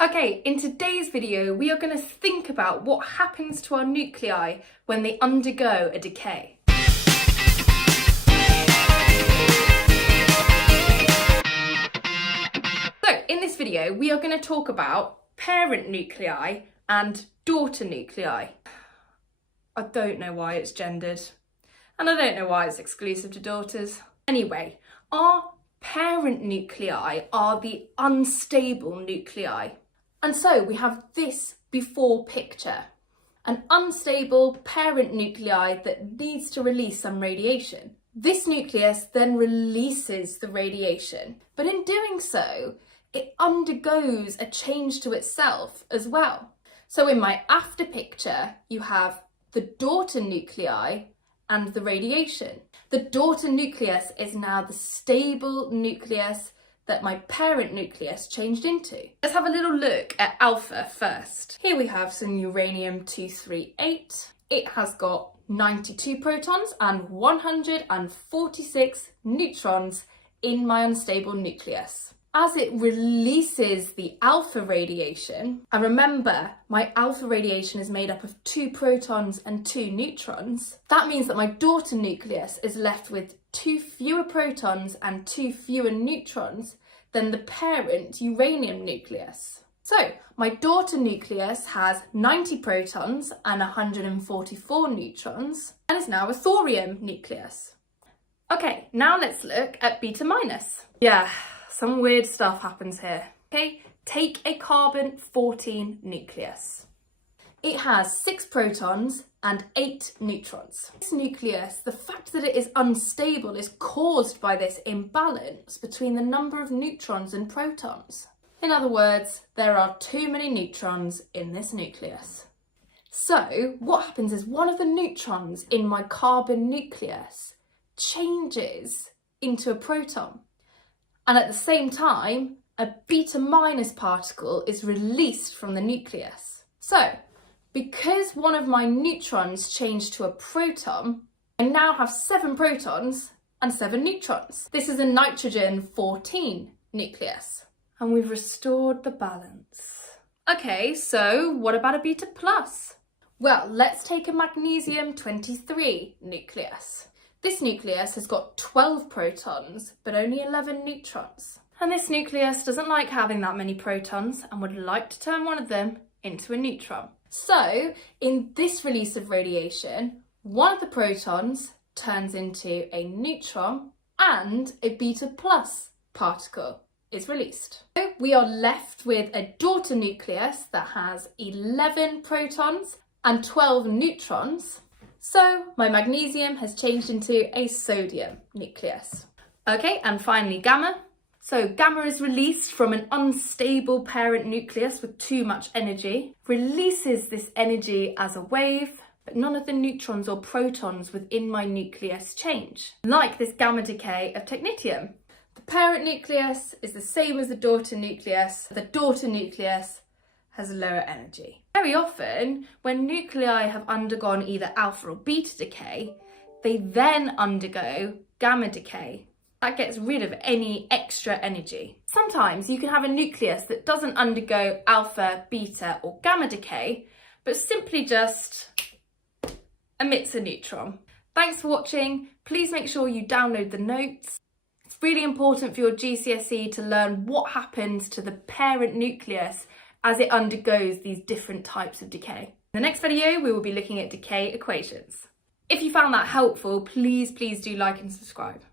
Okay, in today's video, we are going to think about what happens to our nuclei when they undergo a decay. So, in this video, we are going to talk about parent nuclei and daughter nuclei. I don't know why it's gendered, and I don't know why it's exclusive to daughters. Anyway, our parent nuclei are the unstable nuclei. And so we have this before picture, an unstable parent nuclei that needs to release some radiation. This nucleus then releases the radiation, but in doing so, it undergoes a change to itself as well. So in my after picture, you have the daughter nuclei and the radiation. The daughter nucleus is now the stable nucleus that my parent nucleus changed into. Let's have a little look at alpha first. Here we have some uranium-238. It has got 92 protons and 146 neutrons in my unstable nucleus. As it releases the alpha radiation, and remember my alpha radiation is made up of 2 protons and 2 neutrons, that means that my daughter nucleus is left with 2 fewer protons and 2 fewer neutrons than the parent uranium nucleus. So my daughter nucleus has 90 protons and 144 neutrons and is now a thorium nucleus. Okay, now let's look at beta minus. Yeah, some weird stuff happens here. Okay, take a carbon-14 nucleus. It has 6 protons and 8 neutrons. This nucleus, the fact that it is unstable is caused by this imbalance between the number of neutrons and protons. In other words, there are too many neutrons in this nucleus. So what happens is one of the neutrons in my carbon nucleus changes into a proton. And at the same time, a beta minus particle is released from the nucleus. So, because one of my neutrons changed to a proton, I now have 7 protons and 7 neutrons. This is a nitrogen-14 nucleus. And we've restored the balance. Okay, so what about a beta plus? Well, let's take a magnesium-23 nucleus. This nucleus has got 12 protons, but only 11 neutrons. And this nucleus doesn't like having that many protons and would like to turn one of them into a neutron. So, in this release of radiation, one of the protons turns into a neutron and a beta plus particle is released. So we are left with a daughter nucleus that has 11 protons and 12 neutrons. So my magnesium has changed into a sodium nucleus. Okay, and finally gamma. So gamma is released from an unstable parent nucleus with too much energy, releases this energy as a wave, but none of the neutrons or protons within my nucleus change, like this gamma decay of technetium. The parent nucleus is the same as the daughter nucleus. The daughter nucleus has lower energy. Very often, when nuclei have undergone either alpha or beta decay, they then undergo gamma decay. That gets rid of any extra energy. Sometimes you can have a nucleus that doesn't undergo alpha, beta or gamma decay, but simply just emits a neutron. Thanks for watching. Please make sure you download the notes. It's really important for your GCSE to learn what happens to the parent nucleus as it undergoes these different types of decay. In the next video, we will be looking at decay equations. If you found that helpful, please do like and subscribe.